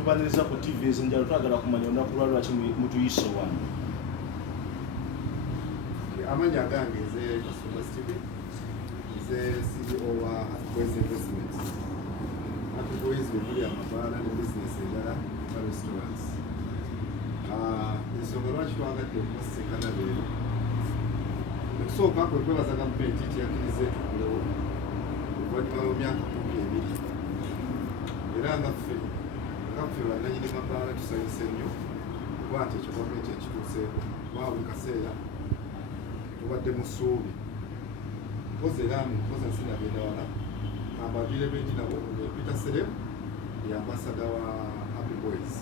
tubaniriza ku TV ezenjalo twagala kumanya olunaku lwa lwaki mutuyise wano. Amanya gange nze Kasumba Steven, nze CEO wa Boys Investments. Ati Boys buli amabaala ne business endala ba restaurants. Ensonga lwaki twagadde okubasekana leero, okusooka kwe kwebaza gavumenti nti yakkiriza etukulewo oluvannyuma lw'emyaka 12, era nga ffe bannannyini mabaala tusanyuse nnyo kuba nti ekyo gavumenti ekituuseeko kuba buli kaseera tubadde mu ssuubi. Mpozi era mpozi sinagenda wala ambagire benti nabo Peter Serem ye ambasada wa Happy Boys,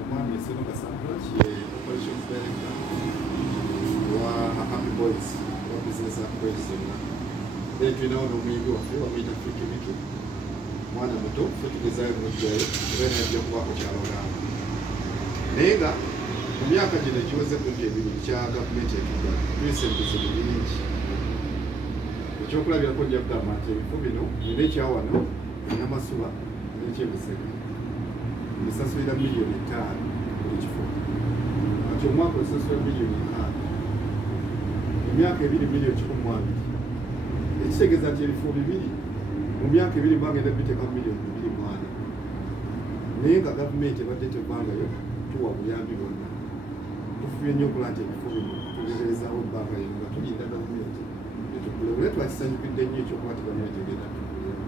omwami Senoga Sandrach ye operations director wa Happy Boys wa business Happy Boys zonna. Then tulinawo n'omuyimbi waffe bamuyita Fiki Miki, mwana muto ffe tugezayo mujjayo era najja kubaako kyalogamba. Naye nga mu myaka gino egiweze kumpi ebiri kya gavumenti etugala tuyise ebizibu bingi. Ekyokulabirako nja kugamba nti ebifo bino nina ekyawano Namasuba n'ekyemusege bisasulira miliyoni 5 buli kifo, kati omwaka osasula miliyoni 5, emyaka 2 miliyoni 12, ekitegeeza nti ebifo bibiri mu myaka 2 bagenda biteeka miliyoni 24. Naye nga gavumenti ebadde tevangayo tuwa buyambi bwonna. Tufubye nnyo okulaba nti ebifo bino tugezeezaawo ebbanga lino nga tulinda gavumenti etukulewo. Naye twakisanyukidde nnyo ekyokuba ti gavumenti egenda tukulewo.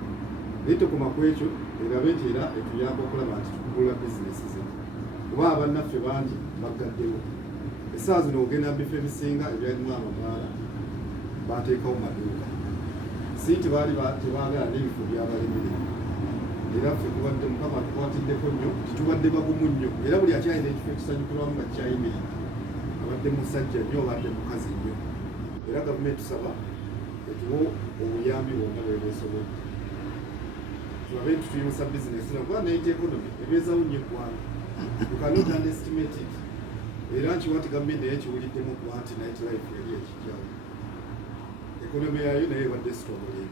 Naye tokoma ku ekyo erabe nti era etuyamba okulaba nti tukugula bizinesi ze, kuba abannaffe bangi baggaddewo. Essaawa zino ogenda mu bifo ebisinga ebyalimu amabaala bateekawo maduuka, si nti baali tebaagala n'ebifo byabalemerera. Era ffe tubadde Mukama tukwatiddeko nnyo, titubadde bagumu nnyo, era buli akyalina ekifo ekisanyukirwamu nga kyayimiridde abadde musajja nnyo obadde mukazi nnyo. Era gavumenti tusaba etuwe obuyambi bwonna bwebeesobodde tulabe nti tuyimusa bizinesi kuba naite economy ebeezawo nnyo eggwanga. You cannot underestimate it. Era nkiwa nti gavumenti naye kiwuliddemu okuba nti night life eri ekijjawo, economy yayo naye ebadde sitobole.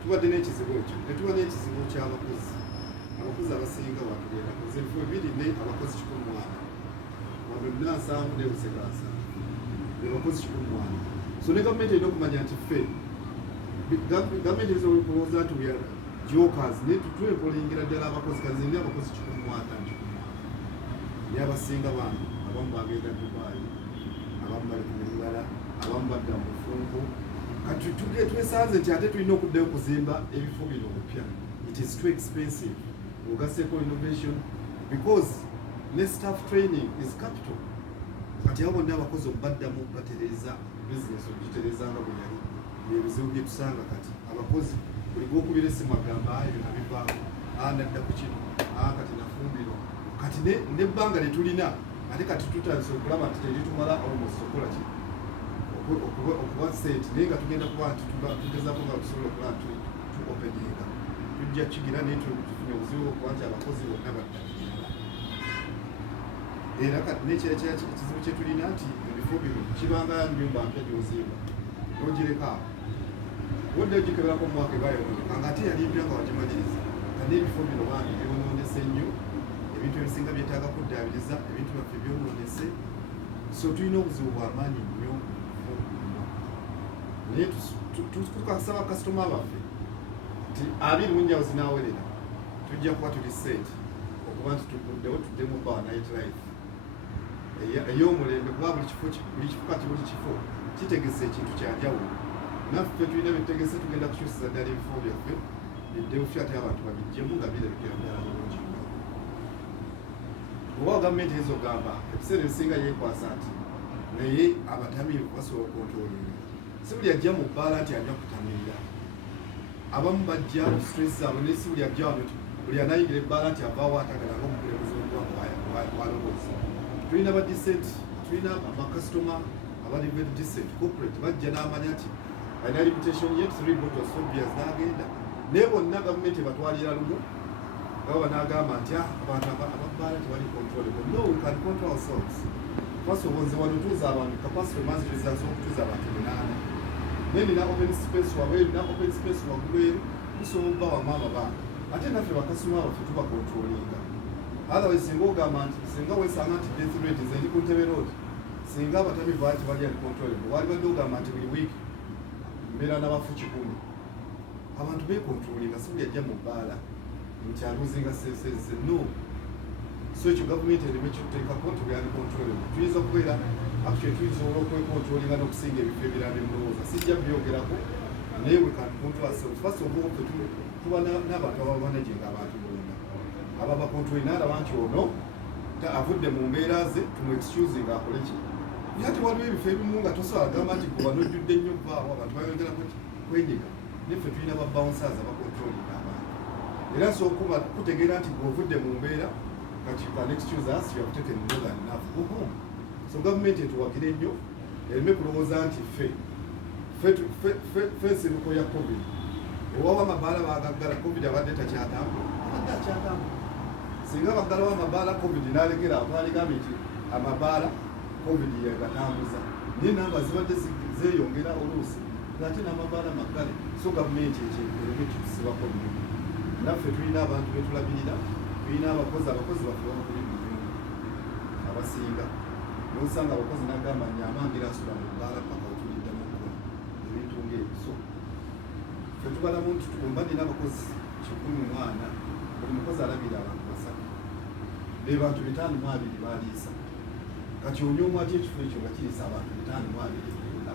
Tubadde n'ekizibu ekyo, ne tuba n'ekizibu ky'abakozi. Abakozi abasinga batugenda kuze ebifo bibiri ne abakozi 100 wano 7 ne Busega 7 ne bakozi 100. So ne gavumenti erina okumanya nti ffe gavumenti ezo olowooza nti we are jokers, ne tutwekolingira ddala abakozi kazi ndi abakozi 100 naye abasinga bantu abamu bagenda Dubai, abamu bali ku mibala, abamu badda mu bufumbo. Kati twesanze nti ate tulina okuddayo okuzimba ebifo bino bipya. It is too expensive. Ogaseeko innovation because ne staff training is capital. Kati abo bonna abakozi obaddamu batereza business ogitereeza nga bwe yali ebizibu bye tusanga. Kati abakozi buli gwokubira essimu agamba ayo nabivaamu, nadda ku kino, kati nafumbiro. Kati nebbanga lyetulina ate kati tutandise okulaba nti teritumala almost okola ki okuba sente, naye nga tugenda kuba nti tugezaako nga tusobola okuba nti tuopeninga tujja kigira naye tufunye obuzibu okuba nti abakozi bonna badda. Era kati ekizibu kyetulina nti ebifo bino kibanga nnyumba mpya gy'ozimba n'ogireka awo woddeyo gikeberako mu mwaka ebayonooneka nga ate yali mpya nga wagimanyiriza. Kandi ebifo bino bangi byonoonese nnyo, ebintu ebisinga byetaaga kuddaabiriza, ebintu byaffe byonoonese. So tulina obuzibu bw'amaanyi nnyo. Naye tukasaba kasitoma baffe nti 20 munjawo zinaawerera tujja kuba tuli set okuba nti tuguddewo tuddemu bawa night life ey'omulembe, kuba buli kifo kati buli kifo kitegese ekintu kyanjawulo. Naffe tulina byetegese, tugenda kukyusiza ddala ebifo byaffe biddewo ffe ate abantu babijjemu nga birabikira ddala bulungi. Oba gavumenti eyinza okugamba ebiseera ebisinga yeekwasa nti naye abatamiivu basobola okontrolinga. Si buli ajja mu bbaala nti ajja kutamirira. Abamu bajja stress zaabwe, naye si buli ajja wano buli anayingira ebbaala nti avaawo atagala ng'omukulembeze w'eggwanga walowooza. Tulina ba decent, tulina bakasitoma abali very decent corporate bajja n'amanya nti alina limitation yet 3 bottles of beers n'agenda. Naye bonna gavumenti ebatwalira lumu baba banaagamba nti abantu ababbaala tebali controllable. No, we can control ourselves. First of all, nze wano tuuza abantu capacity mazi tuzaza okutuuza abantu 8. Naye nina open space wabweru, nina open space waggulu eru, tusobola obba wamu amabanga. ate naffe bakasitoma baffe tubakontrolinga. Otherwise singa ogamba nti singa weesanga nti death rate nze ndi ku Ntebe Road, singa abatami baaki bali ali controllable, walibadde ogamba nti buli wiiki mbeera n'abafu 100. Abantu beekontrolinga, si buli ajja mu bbaala nti aluzinga sense. No. So ekyo gavumenti ereme kituteekako nti byali controllable. Tuyinza okubeera actually tuyinza okwekontrolinga n'okusinga ebifo ebirala byemulowooza. Sijja byogerako naye we can control ourselves. First of all, tuba n'abantu ababanaginga abantu bonna ababakontroli n'alaba nti ono avudde mu mbeera ze tumu-excusinga akole ki. Ate waliwo ebifo ebimu nga tosobola gamba nti kuba n'ojjudde nnyo vaawo abantu bayongerako kwenyiga. Neffe tulina ba bouncers abakontrolinga abantu. Era sookuba kutegeera nti gw'ovudde mu mbeera kati you can excuse us, you have taken more than enough, go home. So gavumenti etuwagire nnyo ereme kulowooza nti ffe nsibuko ya COVID. Ewawa amabaala bagaggala COVID abadde takyatambula, abadde akyatambula. Singa baggalawo amabaala COVID n'alekera twaligambe nti amabaala COVID yegatambuza, naye namba zibadde zeeyongera oluusi ng'ate n'amabaala maggale. So gavumenti ekyo ereme kitusibako nnyo. Naffe tulina abantu betulabirira, tulina abakozi baffe bakuli mu bitundu abasinga. N'osanga abakozi n'agamba nyamangira asula mu bbaala paka otuliddemu okukola ebintu ng'ebyo. So ffe tubalamu nti tugomba nina abakozi 140, buli mukozi alabira abantu 3. Be bantu 520 baliisa. Kati onyomu ati ekifo ekyo nga kiriisa abantu 520 bonna.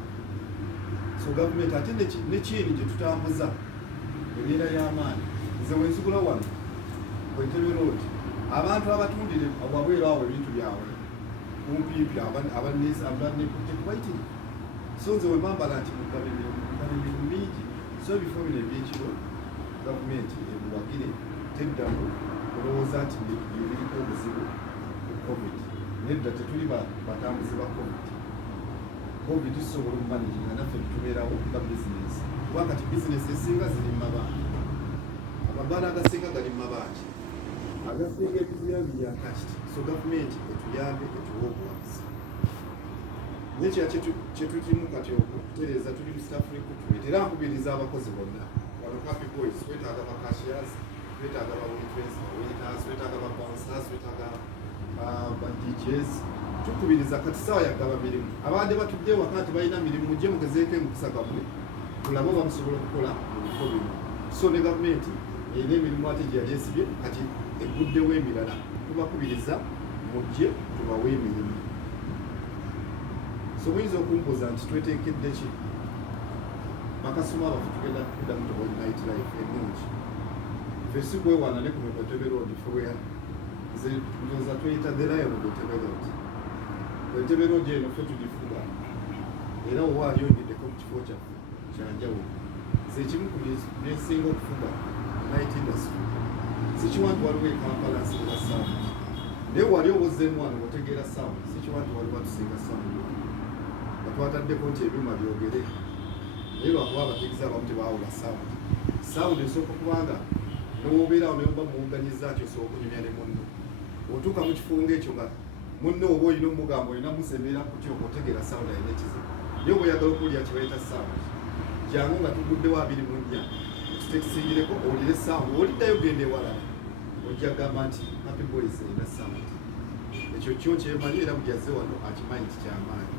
So gavumenti ate nekiini gye tutambuza embeera y'amaanyi. Nze wenzigula wano ku Ntebe Road, abantu abatundire wabweru awo ebintu byabwe kumpiimpi abanekubaitiri. So nze wembambala nti mugaba emirimu mingi. So ebifo bino ebyekiro gavumenti ebiwagire teddamu olowooza nti biriko obuzibu ku COVID. Nedda tetuli batambuzi ba COVID. COVID tusobola omumanaginga naffe tubeerawo nga bizinesi. Kuba kati bizinesi esinga ziri mu mabanja. Amabaala agasinga gali mu mabanja. Agasinga ebizibu byakati. So gavumenti etuyambe etuwe obuwagizi. Nekya kyetukimu kati okutereeza tuli mu staff recruitment era nkubiriza abakozi bonna. Wano Happy Boys twetaaga ba cashiers, twetaaga ba waiters, twetaaga ba bouncers, twetaaga ba DJs. Tukubiriza kati sawa yagaba mirimu. Abadde batudde waka nti balina mirimu mujje mugezeeko emukisa gammwe tulabe bamusobola okukola mu bifo bino. So ne gavumenti erina emirimu ate gye yali esibye kati eguddewo emirala. Tubakubiriza mujje tubawe emirimu. So muyinza okumbuuza nti tweteekedde ki bakasitoma baffe tugenda kuddamu tubona night life ennungi. Ffe si kwewaana ne ku Ntebe Road ffe nze ndowooza tweyita the lion of Ntebe Road. Ntebe Road eno ffe tugifuga era owa ali onyiddeko mu kifo kyaffe kyanjawulo. Nze ekimu ku byensinga okufuga night industry sikiwanti waliwo e Kampala nsinga sound, naye wali owozzeemu wano otegeera sound sikiwanti waliwo atusinga sound. Batwataddeko nti ebyuma byogere naye lwakuba abategizi abamu tebaawula sound. Sound esooka kubanga n'owobeerawo neyomba muwuganyiza ati osooka okunyumya ne munno. Otuuka mu kifo ng'ekyo nga munno oba olina omugamba olina musemera kutya otegeera sound alina ekizibu. Naye oba oyagala okuwulira kye bayita sound, jangu nga tuguddewo 24 tutekisingireko owulire sound. Oliddayo genda ewalala ojja gamba nti Happy Boys erina sound. Ekyo kyo kyemanyi era bujazze wano akimanyi nti kyamaanyi.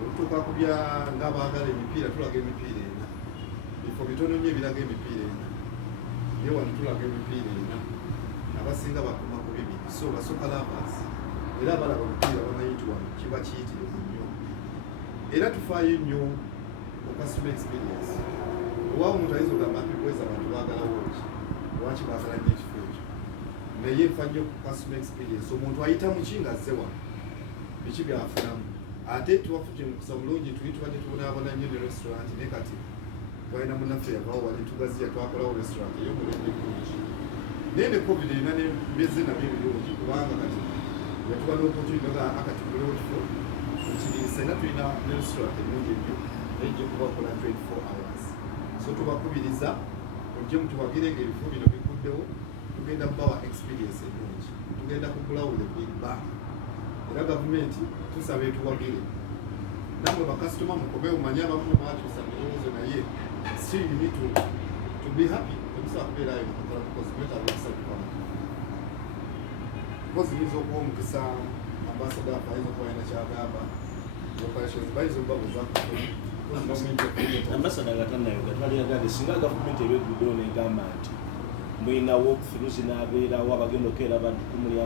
Otuuka ku bya ng'abaagala emipiira tulaga emipiira ena. Bifo bitono nnyo ebiraga emipiira ena. Naye wano tulaga emipiira ena. Abasinga bakoma ku 2. So basoka lovers era abalaba omupiira bamanyi nti wano kiba kiyitirivu nnyo. Era tufaayo nnyo ku customer experience. Owaawo omuntu ayinza ogamba Happy Boys abantu baagalawo ki, lwaki baagala nnyo ekifo ekyo. Naye nfa nnyo ku customer experience. Omuntu ayita mu ki ng'azze wano biki byafunamu. Ate tuwafudde mukisa mulungi tuli tubadde tubonaabona nnyo ne restaurant naye kati twalina munnaffe yavaawo wali tugaziya twakolawo restaurant ey'omulembe bulungi. Naye ne COVID erina nebeze nabyo ebirungi kubanga kati yatuba n'opportunity nga akati kulewo kifo ekiriisa era tulina ne restaurant ennungi ennyo naye ejja kubakola 24 hours. So tubakubiriza ojje mutuwagire ng'ebifo bino biguddewo tugenda kubawa experience ennungi. Tugenda kugulawo the big bang. Era gavumenti tusaba etuwagire. Namwe bakasitoma mukobe omanye abamu bakyusa birowoozo naye still you need to be happy. tusobola kubeerayo nakatala because twetaaga okusabika mpozi yinza okuba omukisa ambasada afe ayinza okuba alina kyagamba operations bayinza okuba buzakukola ambasada gatanayo gatwaliyagade singa gavumenti ebyeguddewo negamba nti mulina walkthrough zinaabeerawo abagenda okeera abantu kumulya